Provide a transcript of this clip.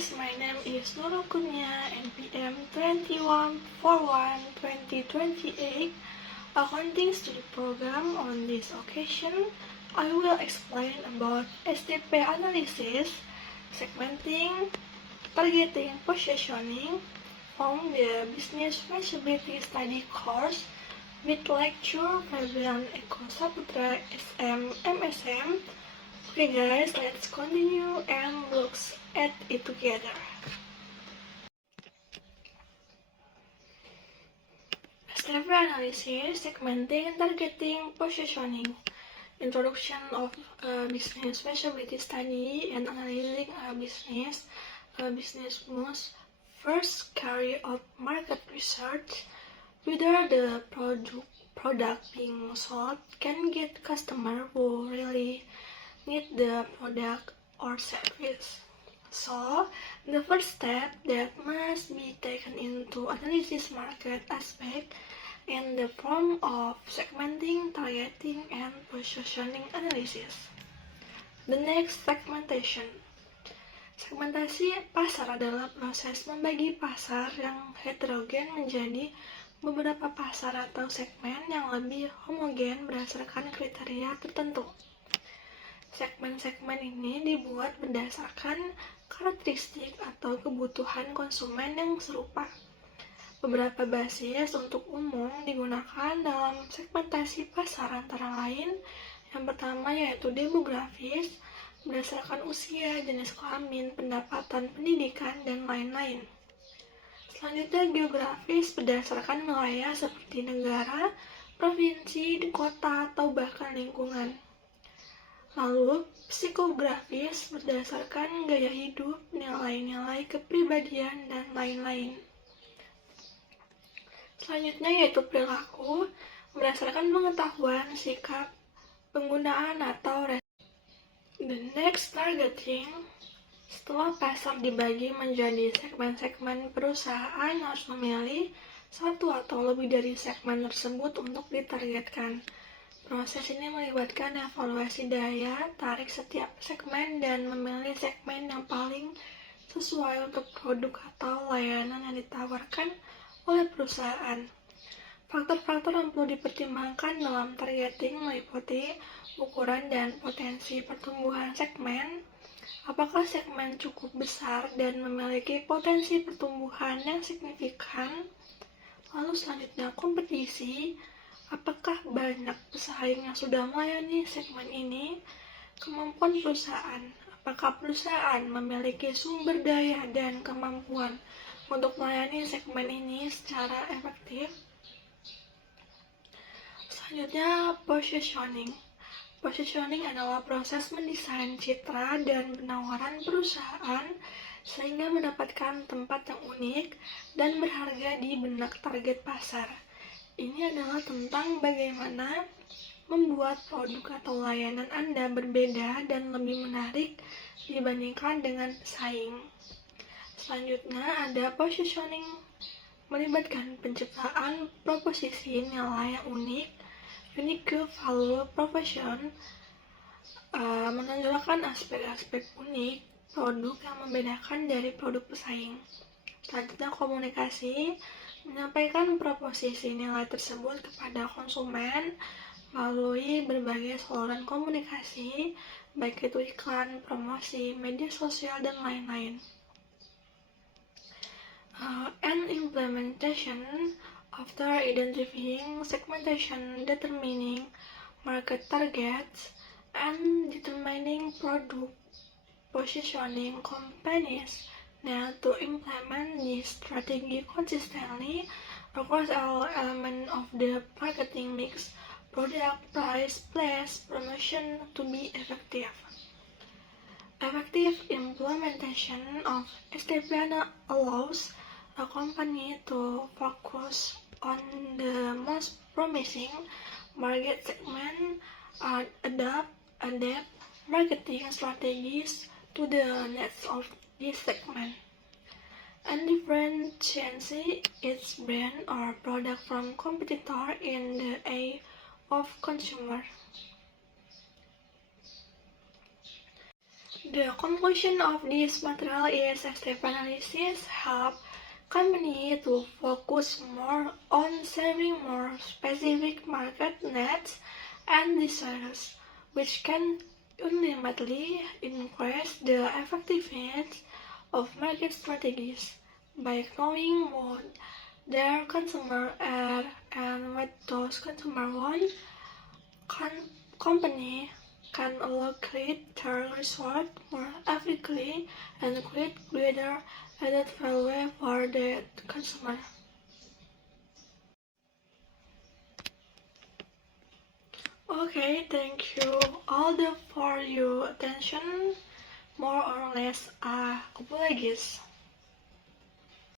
guys, my name is Nurul Kurnia, NPM 2141-2028, Accounting Study Program. On this occasion, I will explain about SDP analysis, segmenting, targeting, positioning from the Business Feasibility Study course with lecture Febrian Eko Saputra SM MSM. Okay guys, let's continue and look at it together. Step analysis, segmenting, targeting, positioning. Introduction of business feasibility study and analyzing a business must first carry out market research, whether the product being sold can get customer who really need the product or service. So, the first step that must be taken into analysis market aspect in the form of segmenting, targeting, and positioning analysis. The next, segmentation. Segmentasi pasar adalah proses membagi pasar yang heterogen menjadi beberapa pasar atau segmen yang lebih homogen berdasarkan kriteria tertentu. Segmen-segmen ini dibuat berdasarkan karakteristik atau kebutuhan konsumen yang serupa. Beberapa basis untuk umum digunakan dalam segmentasi pasar antara lain. Yang pertama yaitu demografis, berdasarkan usia, jenis kelamin, pendapatan, pendidikan, dan lain-lain. Selanjutnya geografis, berdasarkan wilayah seperti negara, provinsi, kota, atau bahkan lingkungan. Lalu, psikografis berdasarkan gaya hidup, nilai-nilai kepribadian, dan lain-lain. Selanjutnya yaitu perilaku, berdasarkan pengetahuan, sikap, penggunaan, atau The next, targeting. Setelah pasar dibagi menjadi segmen-segmen, perusahaan harus memilih satu atau lebih dari segmen tersebut untuk ditargetkan. Proses ini melibatkan evaluasi daya tarik setiap segmen dan memilih segmen yang paling sesuai untuk produk atau layanan yang ditawarkan oleh perusahaan. Faktor-faktor yang perlu dipertimbangkan dalam targeting meliputi ukuran dan potensi pertumbuhan segmen, apakah segmen cukup besar dan memiliki potensi pertumbuhan yang signifikan. Lalu selanjutnya kompetisi, apakah banyak pesaing yang sudah melayani segmen ini? Kemampuan perusahaan, apakah perusahaan memiliki sumber daya dan kemampuan untuk melayani segmen ini secara efektif? Selanjutnya, positioning. Positioning adalah proses mendesain citra dan penawaran perusahaan sehingga mendapatkan tempat yang unik dan berharga di benak target pasar. Ini adalah tentang bagaimana membuat produk atau layanan Anda berbeda dan lebih menarik dibandingkan dengan pesaing. Selanjutnya ada positioning, melibatkan penciptaan proposisi nilai yang unik, unique value proposition, menonjolkan aspek-aspek unik produk yang membedakan dari produk pesaing. Selanjutnya komunikasi, menyampaikan proposisi nilai tersebut kepada konsumen melalui berbagai saluran komunikasi, baik itu iklan, promosi, media sosial, dan lain-lain. And implementation, after identifying segmentation, determining market targets, and determining product positioning, companies need to implement this strategy consistently across all elements of the marketing mix, product, price, place, promotion to be effective. Effective implementation of SDP allows a company to focus on the most promising market segment and adapt marketing strategies to the needs of this segment, and differentiate its brand or product from competitor in the eye of consumer. The conclusion of this material is STP analysis help company to focus more on serving more specific market needs and desires, which can ultimately increase the effectiveness of market strategies. By knowing what their consumer are and what those consumers want, company can allocate their resources more effectively and create greater added value for the consumer. Okay, thank you all for your attention. More or less, apologies.